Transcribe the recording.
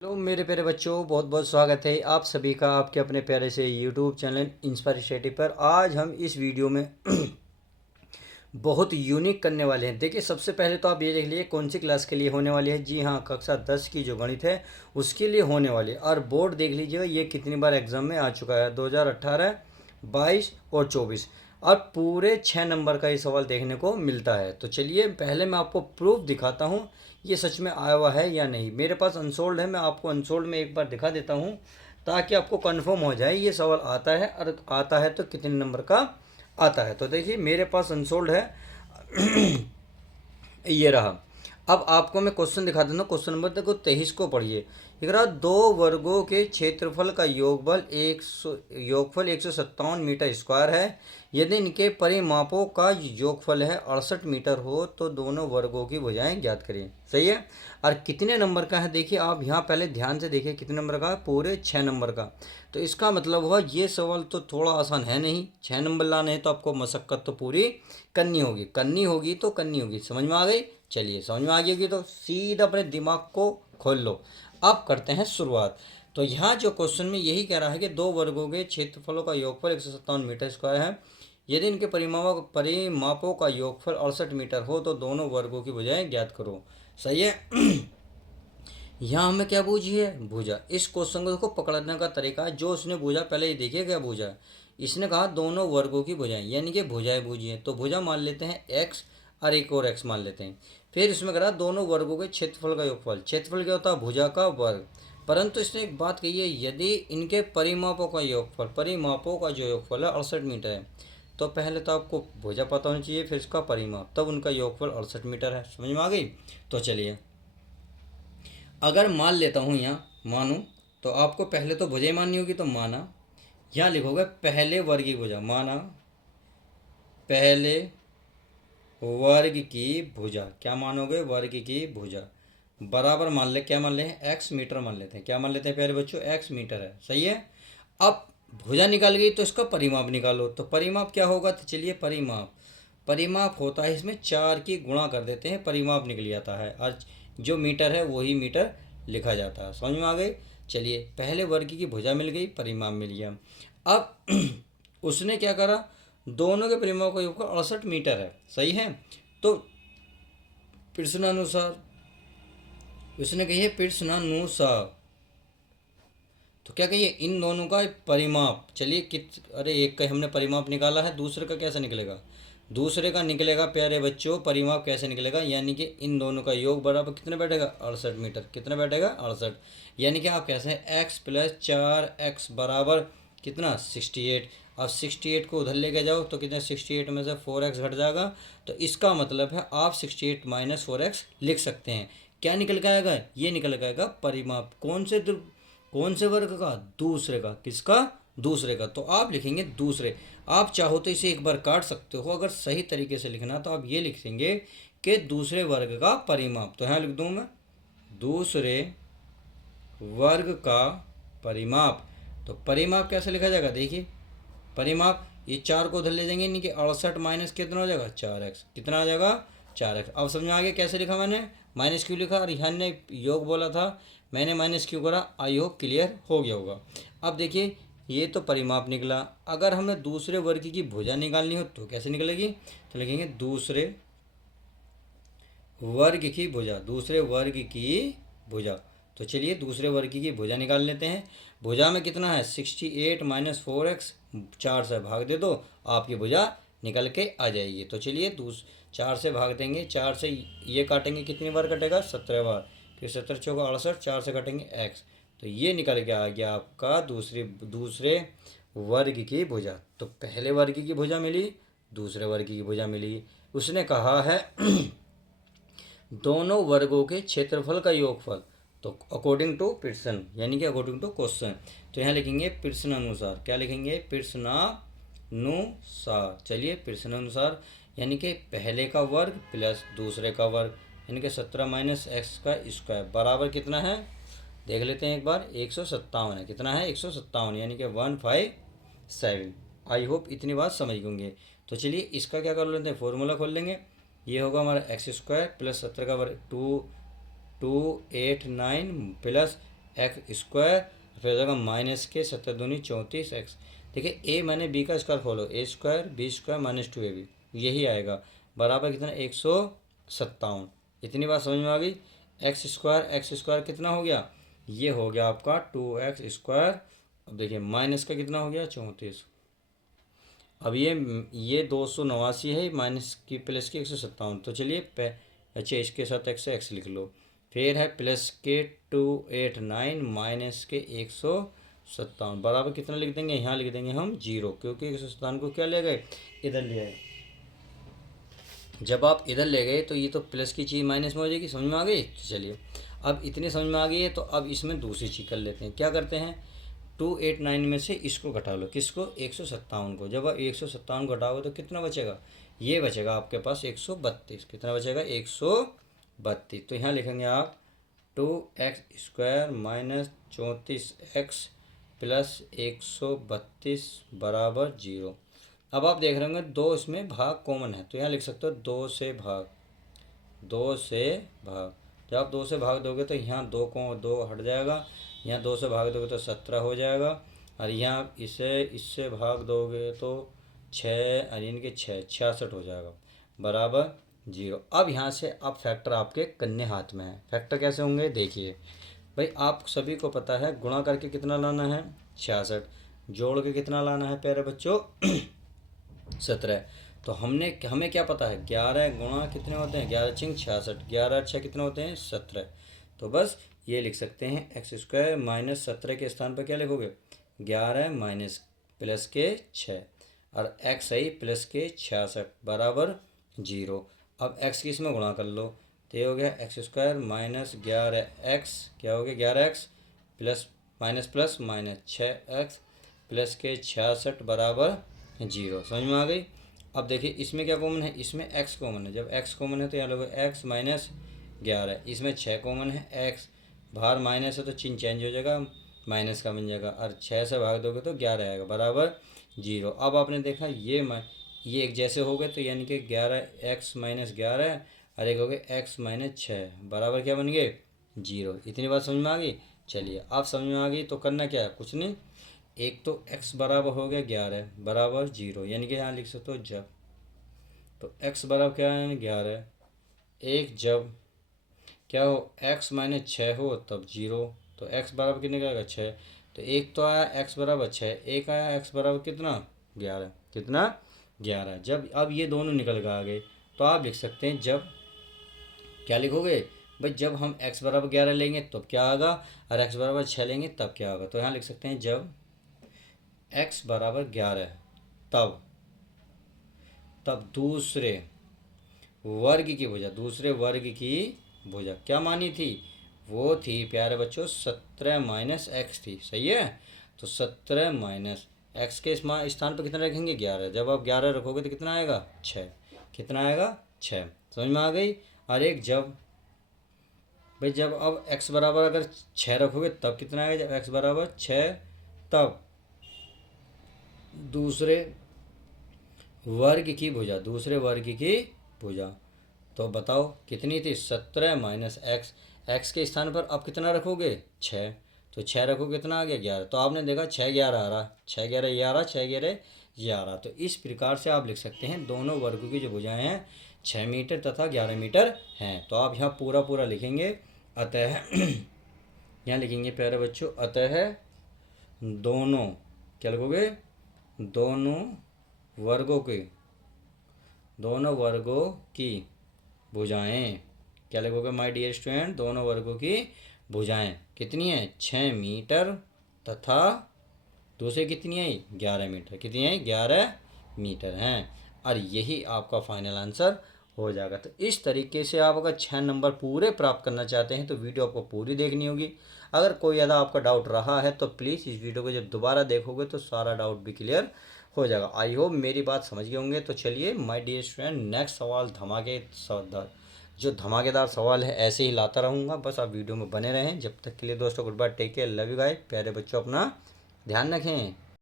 Hello मेरे प्यारे बच्चों, बहुत बहुत स्वागत है आप सभी का आपके अपने प्यारे से यूट्यूब चैनल इंस्पायर स्टडी पर। आज हम इस वीडियो में बहुत यूनिक करने वाले हैं। देखिए, सबसे पहले तो आप ये देख लीजिए कौन सी क्लास के लिए होने वाली है। जी हाँ, कक्षा 10 की जो गणित है उसके लिए होने वाली है। और बोर्ड देख लीजिएगा, ये कितनी बार एग्जाम में आ चुका है, 2018, 22 और 24। और पूरे 6 नंबर का ये सवाल देखने को मिलता है। तो चलिए पहले मैं आपको प्रूफ दिखाता हूँ ये सच में आया हुआ है या नहीं। मेरे पास अनसोल्ड है, मैं आपको अनसोल्ड में एक बार दिखा देता हूँ ताकि आपको कंफर्म हो जाए ये सवाल आता है, और आता है तो कितने नंबर का आता है। तो देखिए मेरे पास अनसोल्ड है। ये रहा। अब आपको मैं क्वेश्चन दिखा देता हूँ। क्वेश्चन नंबर देखो 23 को पढ़िए। लिख रहा, दो वर्गों के क्षेत्रफल का योगफल 157 मीटर स्क्वायर है। यदि इनके परिमापों का योगफल है 68 मीटर हो तो दोनों वर्गों की भुजाएं ज्ञात करिए। सही है। और कितने नंबर का है देखिए, आप यहाँ पहले ध्यान से देखिए कितने नंबर का है, पूरे 6 नंबर का। तो इसका मतलब हुआ ये सवाल तो थोड़ा आसान है नहीं। 6 नंबर लाने हैं तो आपको मशक्कत तो पूरी करनी होगी। समझ में आ गई। चलिए, समझ में आ गई होगी तो सीधा अपने दिमाग को खोल लो। अब करते हैं शुरुआत। तो यहाँ जो क्वेश्चन में यही कह रहा है कि दो वर्गों के क्षेत्रफलों का योगफल 157 मीटर स्क्वायर है। यदि इनके परिमापों का योगफल 68 मीटर हो तो दोनों वर्गों की भुजाएं ज्ञात करो। सही है। यहाँ हमें क्या बूझी है, भुजा। इस क्वेश्चन को देखो पकड़ने का तरीका है, जो उसने बूझा पहले ये देखिए क्या बूझा। इसने कहा दोनों वर्गों की भुजाएं, यानी कि भुजाएं बूझी है। तो भुजा मान लेते हैं एक्स और एक और एक्स मान लेते हैं। फिर इसमें करा दोनों वर्गों के क्षेत्रफल का योगफल। क्षेत्रफल क्या होता है, भुजा का वर्ग। परंतु इसने एक बात कही है, यदि इनके परिमापों का योगफल, परिमापों का जो योगफल है 68 मीटर है। तो पहले तो आपको भुजा पता होनी चाहिए, फिर इसका परिमाप, तब उनका योगफल 68 मीटर है। समझ में आ गई। तो चलिए, अगर मान लेता हूँ यहाँ मानूँ, तो आपको पहले तो भुजा माननी होगी। तो माना, यहाँ लिखोगे पहले वर्ग की भुजा। माना पहले वर्ग की भुजा, क्या मानोगे, वर्ग की भुजा बराबर मान ले, क्या मान ले, एक्स मीटर मान लेते हैं। क्या मान लेते हैं प्यारे बच्चों, एक्स मीटर है। सही है। अब भुजा निकाल गई तो इसका परिमाप निकालो। तो परिमाप क्या होगा, तो चलिए परिमाप होता है, इसमें 4 की गुणा कर देते हैं, परिमाप निकल जाता है। और जो मीटर है वही मीटर लिखा जाता है। समझ में आ गई। चलिए, पहले वर्ग की भुजा मिल गई, परिमाप मिल गया। अब उसने क्या करा, दोनों के परिमाप का योगफल 68 मीटर है। सही है। तो प्रश्नानुसार उसने कही है, प्रश्नानुसार तो क्या कहिए, इन दोनों का परिमाप। चलिए अरे एक का हमने परिमाप निकाला है, दूसरे का कैसे निकलेगा, दूसरे का निकलेगा प्यारे बच्चों। परिमाप कैसे निकलेगा, यानी कि इन दोनों का योग बराबर कितने बैठेगा, 68 मीटर। कितना बैठेगा, 68। यानी कि आप कैसे हैं, एक्स प्लस 4x बराबर कितना, 68। अब 68 को उधर लेके जाओ तो कितना, 68 में से 4x घट जाएगा। तो इसका मतलब है आप 68 माइनस 4x लिख सकते हैं। क्या निकल के आएगा, ये निकल के आएगा परिमाप। कौन से वर्ग का, दूसरे का। किसका, दूसरे का। तो आप लिखेंगे दूसरे। आप चाहो तो इसे एक बार काट सकते हो, अगर सही तरीके से लिखना तो आप ये लिखेंगे कि दूसरे वर्ग का परिमाप। तो यहाँ लिख दूँ मैं, दूसरे वर्ग का परिमाप। तो परिमाप कैसे लिखा जाएगा, देखिए परिमाप, ये 4 को उधर ले जाएंगे, यानी कि 68 माइनस कितना हो जाएगा, 4x। कितना आ जाएगा, 4x। अब समझ में आ गया कैसे लिखा मैंने, माइनस क्यों लिखा। और यहाँ ने योग बोला था, मैंने माइनस क्यों करा, आई होप क्लियर हो गया होगा। अब देखिए, ये तो परिमाप निकला। अगर हमें दूसरे वर्ग की भुजा निकालनी हो तो कैसे निकलेगी, तो लिखेंगे दूसरे वर्ग की भुजा, दूसरे वर्ग की भुजा। तो चलिए दूसरे वर्ग की भुजा निकाल लेते हैं। भुजा में कितना है, 68 माइनस 4x, 4 से भाग दे दो, आपकी भुजा निकल के आ जाएगी। तो चलिए 4 से भाग देंगे, 4 से ये काटेंगे, कितनी बार कटेगा, 17 बार। फिर 17 चौका 68, 4 से काटेंगे x। तो ये निकल के आ गया आपका दूसरे वर्ग की भुजा। तो पहले वर्ग की भुजा मिली, दूसरे वर्ग की भुजा मिली। उसने कहा है दोनों वर्गों के क्षेत्रफल का योगफल। तो अकॉर्डिंग टू पियर्सन, यानी कि अकॉर्डिंग टू क्वेश्चन। तो यहाँ लिखेंगे प्रश्नानुसार। क्या लिखेंगे, प्रश्नानुसार। चलिए प्रश्नानुसार, यानी कि पहले का वर्ग प्लस दूसरे का वर्ग, यानी कि 17 माइनस एक्स का स्क्वायर बराबर कितना है, देख लेते हैं एक बार, 157 है। कितना है, 157, यानी कि 157। आई होप इतनी बात समझ गए। तो चलिए इसका क्या कर लेते हैं, फॉर्मूला खोल लेंगे। ये होगा हमारा एक्स स्क्वायर प्लस 17 का वर्ग 289 प्लस एक्स स्क्वायर, फिर हो जाएगा माइनस के 7 दूनी 34 एक्स। देखिए ए मैंने बी का square follow, A square B square minus 2ab, यही आएगा बराबर कितना 157। इतनी बात समझ में आ गई। एक्स स्क्वायर कितना हो गया, ये हो गया आपका 2x स्क्वायर। अब देखिए माइनस का कितना हो गया 34। अब ये 289 है, माइनस की प्लस की 157। तो चलिए अच्छा इसके साथ एक्स लिख लो। फिर है प्लस के 289 माइनस के 157 बराबर कितना लिख देंगे, यहाँ लिख देंगे हम 0, क्योंकि 157 को क्या ले गए, इधर ले आए। जब आप इधर ले गए तो ये तो प्लस की चीज़ माइनस में हो जाएगी, समझ में आ गई। तो चलिए अब इतनी समझ में आ गई है, तो अब इसमें दूसरी चीज़ कर लेते हैं। क्या करते हैं, 289 में से इसको घटा लो, किसको, 157 को। जब आप 157 घटाओगे तो कितना बचेगा, ये बचेगा आपके पास 132। कितना बचेगा 132। तो यहाँ लिखेंगे आप 2x² माइनस 34x प्लस 132 बराबर 0। अब आप देख रहे होंगे 2 इसमें भाग कॉमन है, तो यहाँ लिख सकते हो 2 से भाग। जब आप 2 से भाग दोगे तो यहाँ 2 को 2 हट जाएगा, यहाँ 2 से भाग दोगे तो 17 हो जाएगा, और यहाँ इससे भाग दोगे तो 6 और इनके 66 हो जाएगा बराबर 0। अब यहाँ से अब फैक्टर आपके कन्ने हाथ में है। फैक्टर कैसे होंगे देखिए भाई, आप सभी को पता है गुणा करके कितना लाना है 66, जोड़ के कितना लाना है प्यारे बच्चों 17। तो हमें क्या पता है 11 गुणा कितने होते हैं, 11 छिंग 66, 11 6 कितने होते हैं 17। तो बस ये लिख सकते हैं x² माइनस 17 के स्थान पर क्या लिखोगे 11 माइनस प्लस के 6 और x आई प्लस के 66 बराबर 0। अब x की इसमें गुणा कर लो, तो ये हो गया x² माइनस 11x, क्या हो गया 11x plus plus minus 6x plus के 66 बराबर 0। समझ में आ गई। अब देखिए इसमें क्या कॉमन है, इसमें x कॉमन है। जब x कॉमन है तो यहाँ लोगे x माइनस 11, इसमें 6 कॉमन है, x बाहर माइनस है तो चिन्ह चेंज हो जाएगा, माइनस का बन जाएगा, और 6 से भाग दोगे तो 11 आएगा बराबर 0। अब आपने देखा ये एक जैसे हो गए, तो यानी कि 11x माइनस 11 और एक हो गए x माइनस 6 बराबर क्या बन गए 0। इतनी बात समझ में आ गई। चलिए अब समझ में आ गई तो करना क्या है, कुछ नहीं, एक तो x बराबर हो गया 11 बराबर 0, यानी कि यहाँ लिख सकते हो जब, तो x बराबर क्या है 11, एक जब क्या हो x माइनस 6 हो तब 0। तो x बराबर कितने का आएगा 6, तो एक तो आया x बराबर 6, एक आया x बराबर कितना 11, कितना 11। जब अब ये दोनों निकल कर आ गए तो आप लिख सकते हैं जब, क्या लिखोगे भाई, जब हम x बराबर 11 लेंगे तब क्या आएगा, और x बराबर 6 लेंगे तब क्या होगा। तो यहाँ लिख सकते हैं जब x बराबर 11 तब दूसरे वर्ग की भुजा क्या मानी थी, वो थी प्यारे बच्चों 17 माइनस एक्स थी, सही है। तो 17 माइनस एक्स के स्थान पर कितना रखेंगे 11, जब आप 11 रखोगे तो कितना आएगा 6, कितना आएगा 6। समझ में आ गई। और एक जब भाई, जब अब x बराबर अगर 6 रखोगे तब कितना आएगा, जब x बराबर 6 तब दूसरे वर्ग की भुजा, तो बताओ कितनी थी 17 माइनस एक्स, एक्स के स्थान पर अब कितना रखोगे 6, तो 6 रखोगे कितना आ गया 11। तो आपने देखा 6 11 आ रहा, 6 11 ये आ रहा, 6 11 ये आ रहा। तो इस प्रकार से आप लिख सकते हैं दोनों वर्गों की जो भुजाएं हैं 6 मीटर तथा 11 मीटर हैं। तो आप यहाँ पूरा लिखेंगे, अतः यहाँ लिखेंगे प्यारे बच्चों, अतः दोनों क्या लिखोगे, दोनों वर्गों की भुजाएं, क्या लिखोगे माय डियर स्टूडेंट, दोनों वर्गों की भुजाएं कितनी है 6 मीटर तथा दूसरे कितनी है 11 मीटर, कितनी है 11 मीटर हैं। और यही आपका फाइनल आंसर हो जाएगा। तो इस तरीके से आप अगर 6 नंबर पूरे प्राप्त करना चाहते हैं तो वीडियो आपको पूरी देखनी होगी। अगर कोई ज़्यादा आपका डाउट रहा है तो प्लीज़ इस वीडियो को जब दोबारा देखोगे तो सारा डाउट भी क्लियर हो जाएगा। आई होप मेरी बात समझ गए होंगे। तो चलिए माय डियर स्टूडेंट, नेक्स्ट सवाल जो धमाकेदार सवाल है ऐसे ही लाता रहूँगा, बस आप वीडियो में बने रहें। जब तक के लिए दोस्तों good bye, take care, love you guys. प्यारे बच्चों अपना ध्यान रखें।